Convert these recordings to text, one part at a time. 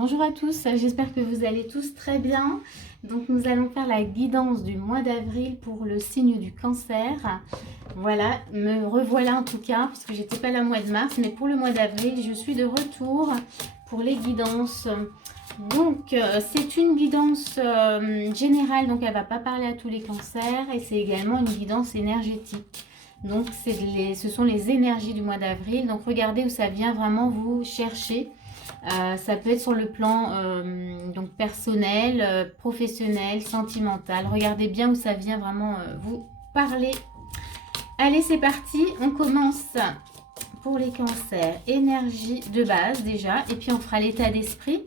Bonjour à tous, j'espère que vous allez tous très bien. Donc nous allons faire la guidance du mois d'avril pour le signe du cancer. Voilà, me revoilà en tout cas, puisque j'étais pas là au mois de mars, mais pour le mois d'avril, je suis de retour pour les guidances. Donc c'est une guidance générale, donc elle va pas parler à tous les cancers, et c'est également une guidance énergétique. Donc ce sont les énergies du mois d'avril, donc regardez où ça vient vraiment vous chercher. Ça peut être sur le plan donc personnel, professionnel, sentimental. Regardez bien où ça vient vraiment vous parler. Allez, c'est parti. On commence pour les cancers. Énergie de base déjà. Et puis on fera l'état d'esprit.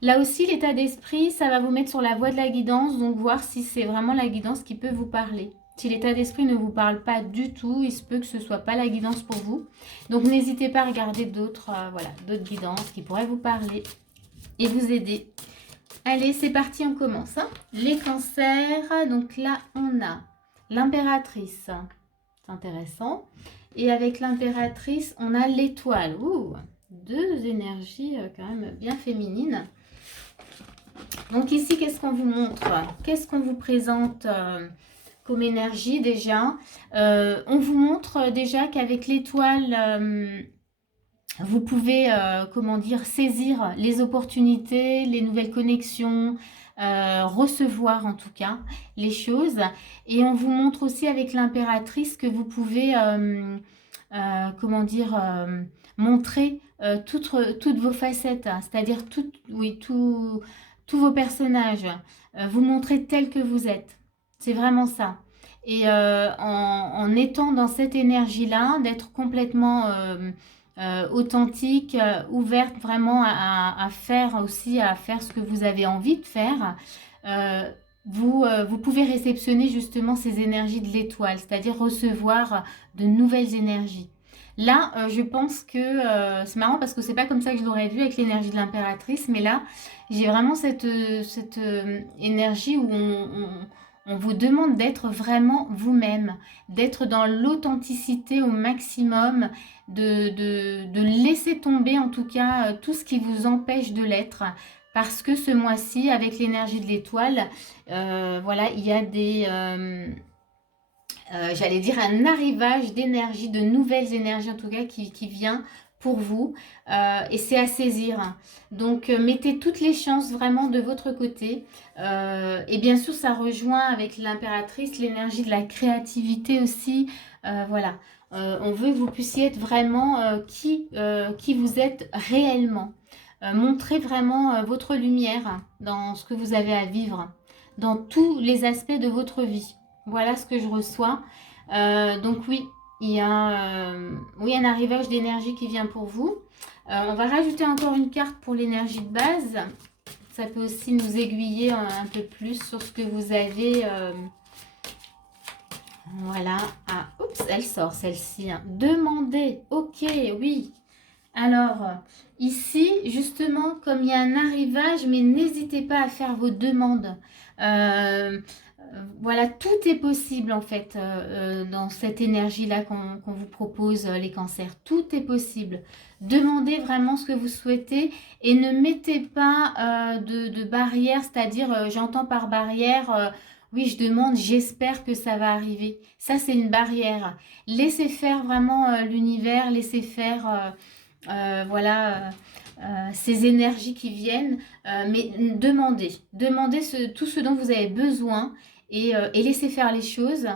Là aussi, l'état d'esprit, ça va vous mettre sur la voie de la guidance. Donc voir si c'est vraiment la guidance qui peut vous parler. Si l'état d'esprit ne vous parle pas du tout, il se peut que ce ne soit pas la guidance pour vous. Donc n'hésitez pas à regarder d'autres d'autres guidances qui pourraient vous parler et vous aider. Allez, c'est parti, on commence. Les cancers, donc là on a l'impératrice. C'est intéressant. Et avec l'impératrice, on a l'étoile. Ouh, deux énergies quand même bien féminines. Donc ici, qu'est-ce qu'on vous montre? Qu'est-ce qu'on vous présente comme énergie déjà? On vous montre déjà qu'avec l'étoile, vous pouvez, comment dire, saisir les opportunités, les nouvelles connexions, recevoir en tout cas les choses. Et on vous montre aussi avec l'impératrice que vous pouvez, comment dire, montrer toutes vos facettes, hein, c'est-à-dire tous vos personnages, vous montrer tel que vous êtes. C'est vraiment ça. Et en étant dans cette énergie-là, d'être complètement authentique, ouverte vraiment à faire aussi, à faire ce que vous avez envie de faire, vous pouvez réceptionner justement ces énergies de l'étoile, c'est-à-dire recevoir de nouvelles énergies. Là, je pense que c'est marrant parce que c'est pas comme ça que je l'aurais vu avec l'énergie de l'impératrice, mais là, j'ai vraiment cette énergie où on vous demande d'être vraiment vous-même, d'être dans l'authenticité au maximum, de laisser tomber en tout cas tout ce qui vous empêche de l'être. Parce que ce mois-ci, avec l'énergie de l'étoile, voilà, il y a j'allais dire un arrivage d'énergie, de nouvelles énergies en tout cas qui vient pour vous et c'est à saisir. Donc mettez toutes les chances vraiment de votre côté et bien sûr ça rejoint avec l'impératrice l'énergie de la créativité aussi. Voilà, on veut que vous puissiez être vraiment qui vous êtes réellement. Montrez vraiment votre lumière dans ce que vous avez à vivre, dans tous les aspects de votre vie. Voilà ce que je reçois. Donc oui, il y a oui, un arrivage d'énergie qui vient pour vous. On va rajouter encore une carte pour l'énergie de base. Ça peut aussi nous aiguiller un peu plus sur ce que vous avez. Voilà. Ah, oups, elle sort celle-ci. Hein. Demandez. Ok, oui. Alors, ici, justement, comme il y a un arrivage, mais n'hésitez pas à faire vos demandes. Voilà, tout est possible en fait dans cette énergie-là qu'on vous propose, les cancers. Tout est possible. Demandez vraiment ce que vous souhaitez et ne mettez pas de barrière, c'est-à-dire, j'entends par barrière, oui, je demande, j'espère que ça va arriver. Ça, c'est une barrière. Laissez faire vraiment l'univers, laissez faire... voilà, ces énergies qui viennent, mais demandez tout ce dont vous avez besoin et laissez faire les choses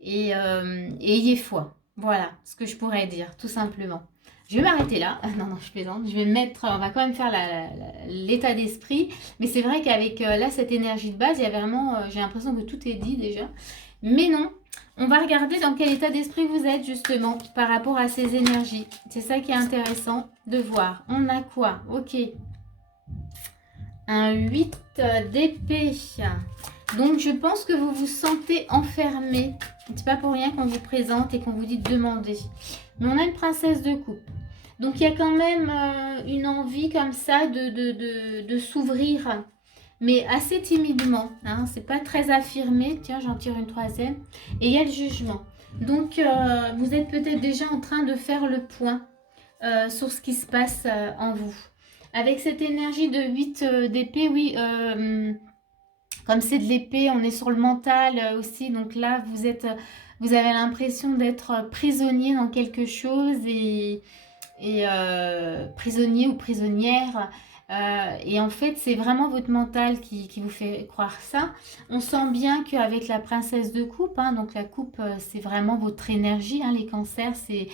et ayez foi. Voilà ce que je pourrais dire, tout simplement. Je vais m'arrêter là. Non, non, je plaisante. Je vais me mettre, on va quand même faire l'état d'esprit. Mais c'est vrai qu'avec là, cette énergie de base, il y a vraiment, j'ai l'impression que tout est dit déjà. Mais non, on va regarder dans quel état d'esprit vous êtes justement par rapport à ces énergies. C'est ça qui est intéressant de voir. On a quoi? Ok. Un 8 d'épée. Donc je pense que vous vous sentez enfermé. C'est pas pour rien qu'on vous présente et qu'on vous dit de demander. Mais on a une princesse de coupe. Donc il y a quand même une envie comme ça de s'ouvrir. Mais assez timidement, hein, c'est pas très affirmé. Tiens, j'en tire une troisième. Et il y a le jugement. Donc, vous êtes peut-être déjà en train de faire le point sur ce qui se passe en vous. Avec cette énergie de 8 d'épée, oui, comme c'est de l'épée, on est sur le mental aussi. Donc là, vous avez l'impression d'être prisonnier dans quelque chose et prisonnier ou prisonnière. Et en fait, c'est vraiment votre mental qui vous fait croire ça. On sent bien qu'avec la princesse de coupe, hein, donc la coupe, c'est vraiment votre énergie. Hein, les cancers, c'est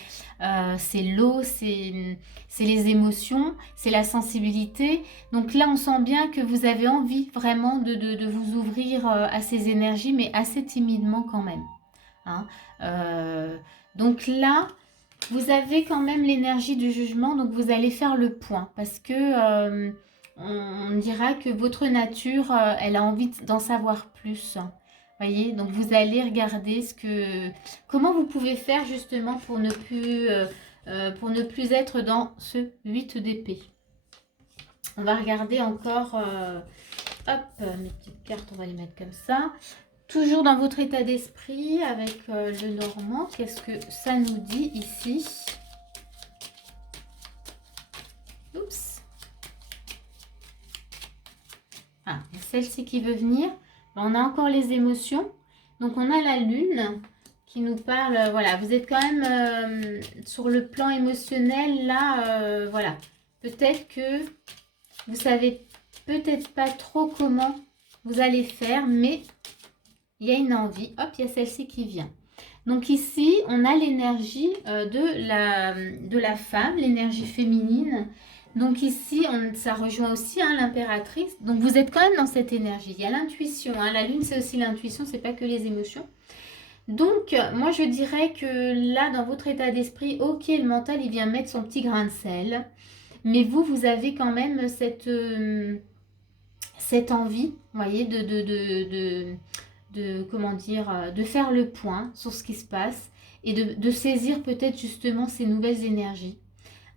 l'eau, c'est les émotions, c'est la sensibilité. Donc là, on sent bien que vous avez envie vraiment de vous ouvrir à ces énergies, mais assez timidement quand même. Hein. Donc là, vous avez quand même l'énergie du jugement, donc vous allez faire le point parce que on dira que votre nature, elle a envie d'en savoir plus. Voyez, donc vous allez regarder comment vous pouvez faire justement pour ne plus être dans ce 8 d'épée. On va regarder encore, hop, mes petites cartes, on va les mettre comme ça. Toujours dans votre état d'esprit avec le normand, qu'est-ce que ça nous dit ici? Oups. Ah, celle-ci qui veut venir. On a encore les émotions. Donc on a la lune qui nous parle, voilà, vous êtes quand même sur le plan émotionnel, là, voilà. Peut-être que vous savez peut-être pas trop comment vous allez faire, mais il y a une envie. Hop, il y a celle-ci qui vient. Donc ici, on a l'énergie de la femme, l'énergie féminine. Donc ici, ça rejoint aussi hein, l'impératrice. Donc vous êtes quand même dans cette énergie. Il y a l'intuition. Hein. La lune, c'est aussi l'intuition, c'est pas que les émotions. Donc, moi, je dirais que là, dans votre état d'esprit, ok, le mental, il vient mettre son petit grain de sel. Mais vous avez quand même cette envie, vous voyez, comment dire, de faire le point sur ce qui se passe et de saisir peut-être justement ces nouvelles énergies.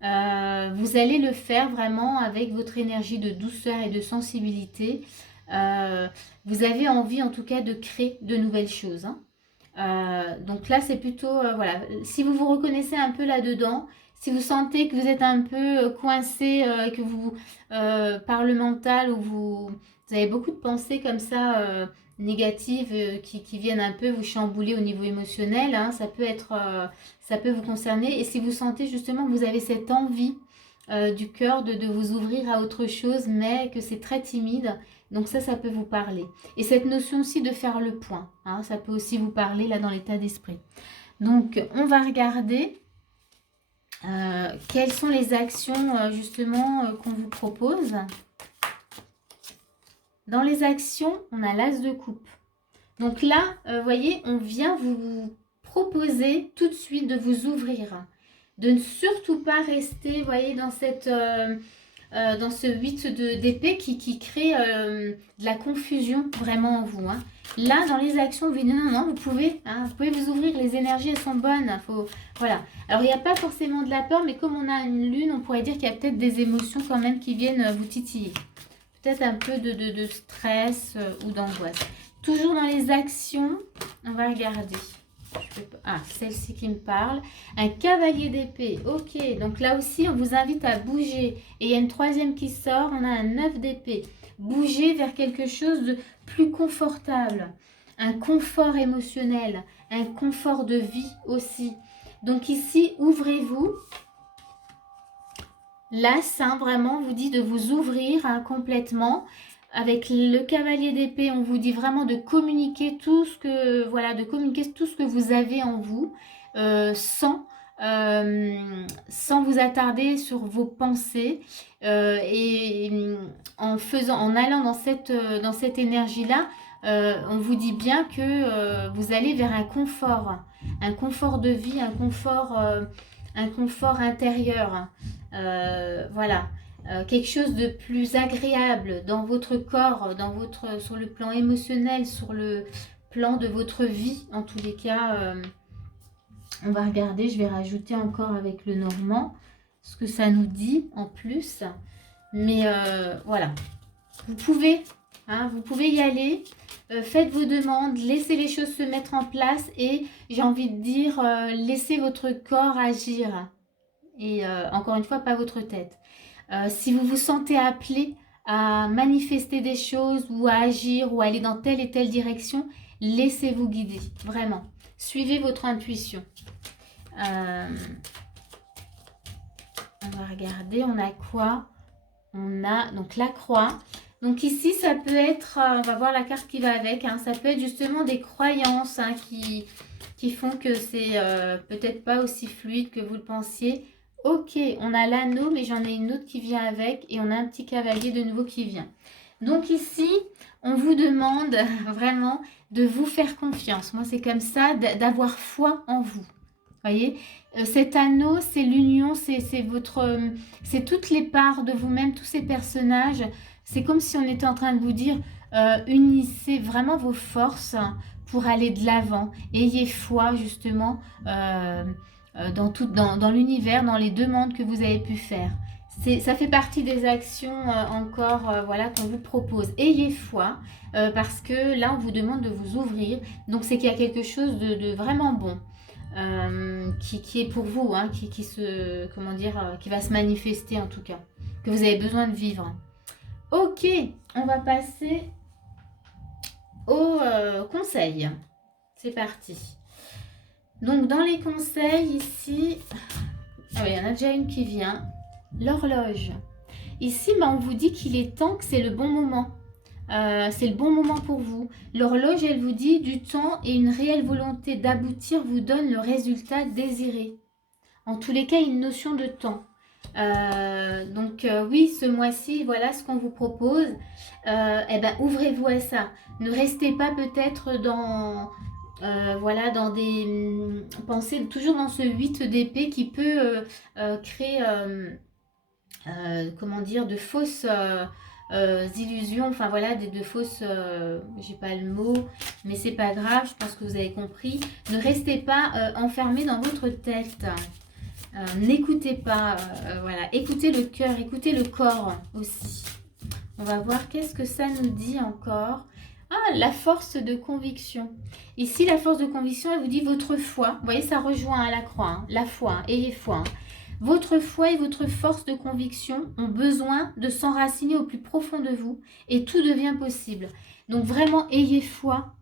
Vous allez le faire vraiment avec votre énergie de douceur et de sensibilité. Vous avez envie en tout cas de créer de nouvelles choses. Hein. Donc là c'est plutôt, voilà, si vous vous reconnaissez un peu là-dedans, si vous sentez que vous êtes un peu coincé, que vous, par le mental, ou vous avez beaucoup de pensées comme ça, négatives, qui viennent un peu vous chambouler au niveau émotionnel, hein, ça peut vous concerner. Et si vous sentez justement que vous avez cette envie du cœur de vous ouvrir à autre chose, mais que c'est très timide, donc ça peut vous parler. Et cette notion aussi de faire le point, hein, ça peut aussi vous parler là dans l'état d'esprit. Donc on va regarder quelles sont les actions justement qu'on vous propose. Dans les actions, on a l'as de coupe. Donc là, vous voyez, on vient vous proposer tout de suite de vous ouvrir. De ne surtout pas rester, vous voyez, dans dans ce 8 d'épée qui crée de la confusion vraiment en vous. Hein. Là, dans les actions, vous dites non, vous pouvez vous ouvrir, les énergies, elles sont bonnes. Voilà. Alors, il n'y a pas forcément de la peur, mais comme on a une lune, on pourrait dire qu'il y a peut-être des émotions quand même qui viennent vous titiller. Peut-être un peu de stress ou d'angoisse. Toujours dans les actions, on va regarder. Ah, celle-ci qui me parle. Un cavalier d'épée. Ok, donc là aussi, on vous invite à bouger. Et il y a une troisième qui sort. On a un 9 d'épée. Bouger vers quelque chose de plus confortable. Un confort émotionnel. Un confort de vie aussi. Donc ici, ouvrez-vous. L'as, hein, vraiment, vous dit de vous ouvrir hein, complètement. Avec le cavalier d'épée, on vous dit vraiment de communiquer tout ce que vous avez en vous, sans vous attarder sur vos pensées et en allant dans cette énergie-là, on vous dit bien que vous allez vers un confort de vie, un confort intérieur. Voilà. Quelque chose de plus agréable dans votre corps, sur le plan émotionnel, sur le plan de votre vie. En tous les cas, on va regarder, je vais rajouter encore avec le normand ce que ça nous dit en plus. Mais voilà, vous pouvez y aller. Faites vos demandes, laissez les choses se mettre en place et j'ai envie de dire, laissez votre corps agir. Et encore une fois, pas votre tête. Si vous vous sentez appelé à manifester des choses ou à agir ou à aller dans telle et telle direction, laissez-vous guider, vraiment. Suivez votre intuition. On va regarder, on a quoi? On a donc la croix. Donc ici, ça peut être, on va voir la carte qui va avec, hein, ça peut être justement des croyances hein, qui font que c'est peut-être pas aussi fluide que vous le pensiez. Ok, on a l'anneau, mais j'en ai une autre qui vient avec et on a un petit cavalier de nouveau qui vient. Donc ici, on vous demande vraiment de vous faire confiance. Moi, c'est comme ça, d'avoir foi en vous. Voyez, cet anneau, c'est l'union, c'est toutes les parts de vous-même, tous ces personnages. C'est comme si on était en train de vous dire, unissez vraiment vos forces pour aller de l'avant. Ayez foi justement dans l'univers, dans les demandes que vous avez pu faire. Ça fait partie des actions encore voilà, qu'on vous propose. Ayez foi parce que là, on vous demande de vous ouvrir. Donc, c'est qu'il y a quelque chose de vraiment bon. Qui est pour vous, hein, qui va se manifester en tout cas, que vous avez besoin de vivre. Ok, on va passer au conseil. C'est parti. Donc dans les conseils ici, ah oui, il y en a déjà une qui vient. L'horloge. Ici, on vous dit qu'il est temps, que c'est le bon moment. C'est le bon moment pour vous. L'horloge, elle vous dit du temps et une réelle volonté d'aboutir vous donne le résultat désiré. En tous les cas, une notion de temps. Oui, ce mois-ci, voilà ce qu'on vous propose. Ouvrez-vous à ça. Ne restez pas peut-être dans dans des pensez toujours dans ce 8 d'épée qui peut créer de fausses illusions, enfin voilà, de fausses, j'ai pas le mot, mais c'est pas grave, je pense que vous avez compris. Ne restez pas enfermé dans votre tête. N'écoutez pas, voilà, écoutez le cœur, écoutez le corps aussi. On va voir qu'est-ce que ça nous dit encore. Ah, la force de conviction. Ici, la force de conviction, elle vous dit votre foi. Vous voyez, ça rejoint à la croix, hein, la foi, hein, ayez foi. Hein. Votre foi et votre force de conviction ont besoin de s'enraciner au plus profond de vous et tout devient possible. Donc vraiment, ayez foi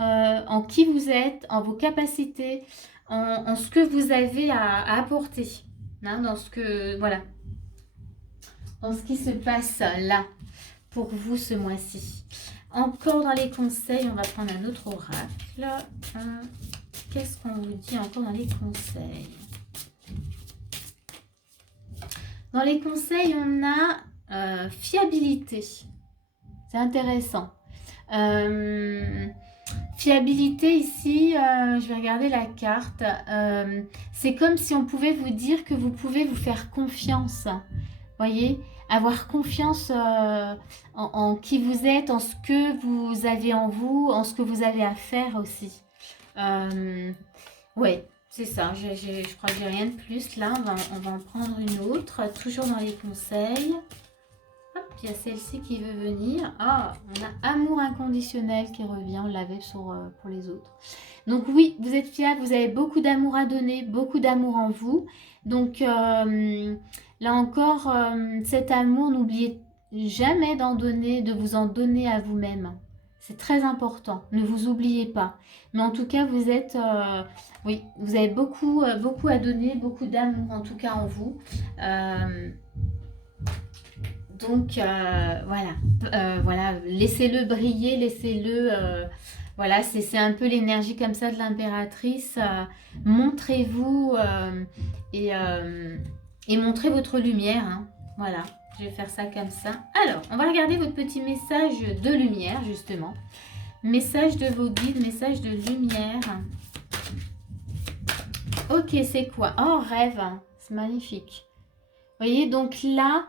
en qui vous êtes, en vos capacités, en ce que vous avez à apporter. Hein, dans ce qui se passe là pour vous ce mois-ci. Encore dans les conseils, on va prendre un autre oracle. Qu'est-ce qu'on vous dit encore dans les conseils? Dans les conseils, on a fiabilité. C'est intéressant. Fiabilité ici, je vais regarder la carte. C'est comme si on pouvait vous dire que vous pouvez vous faire confiance. Voyez, avoir confiance en qui vous êtes, en ce que vous avez en vous, en ce que vous avez à faire aussi. Ouais, c'est ça. Je crois que j'ai rien de plus. Là, on va en prendre une autre, toujours dans les conseils. Hop, il y a celle-ci qui veut venir. Ah, on a amour inconditionnel qui revient. On l'avait pour les autres. Donc oui, vous êtes fiable, vous avez beaucoup d'amour à donner, beaucoup d'amour en vous. Donc là encore, cet amour, n'oubliez jamais d'en donner, de vous en donner à vous-même. C'est très important, ne vous oubliez pas. Mais en tout cas, vous êtes, oui, vous avez beaucoup à donner, beaucoup d'amour en tout cas en vous. Voilà, laissez-le briller, laissez-le... voilà, c'est un peu l'énergie comme ça de l'impératrice. Montrez-vous et montrez votre lumière. Hein. Voilà, je vais faire ça comme ça. Alors, on va regarder votre petit message de lumière, justement. Message de vos guides, message de lumière. Ok, c'est quoi? Oh, rêve, c'est magnifique. Vous voyez, donc là...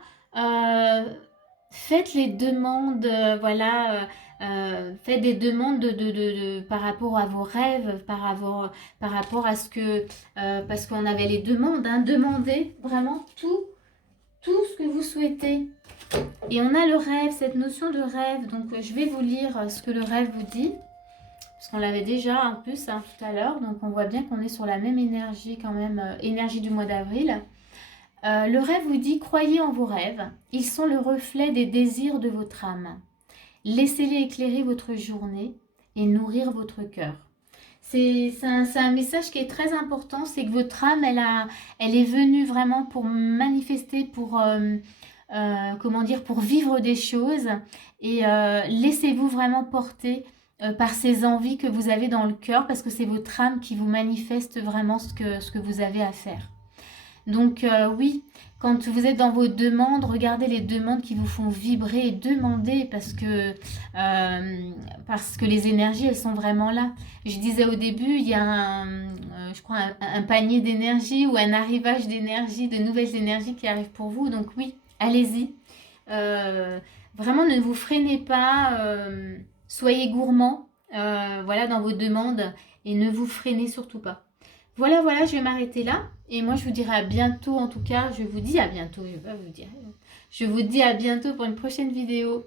faites les demandes, faites des demandes par rapport à vos rêves, par rapport à ce que, parce qu'on avait les demandes, hein, demandez vraiment tout ce que vous souhaitez. Et on a le rêve, cette notion de rêve, donc je vais vous lire ce que le rêve vous dit, parce qu'on l'avait déjà en plus tout à l'heure, donc on voit bien qu'on est sur la même énergie quand même, énergie du mois d'avril. Le rêve vous dit, croyez en vos rêves. Ils sont le reflet des désirs de votre âme. Laissez-les éclairer votre journée et nourrir votre cœur. C'est un message qui est très important, c'est que votre âme, elle est venue vraiment pour manifester, comment dire, pour vivre des choses. Et laissez-vous vraiment porter par ces envies que vous avez dans le cœur, parce que c'est votre âme qui vous manifeste vraiment ce que vous avez à faire. Donc oui, quand vous êtes dans vos demandes, regardez les demandes qui vous font vibrer et demandez parce que les énergies, elles sont vraiment là. Je disais au début, il y a je crois un panier d'énergie ou un arrivage d'énergie, de nouvelles énergies qui arrivent pour vous. Donc oui, allez-y. Vraiment, ne vous freinez pas, soyez gourmand voilà, dans vos demandes et ne vous freinez surtout pas. Voilà, je vais m'arrêter là. Et moi, je vous dirai à bientôt. En tout cas, je vous dis à bientôt. Je vais pas vous dire. Je vous dis à bientôt pour une prochaine vidéo.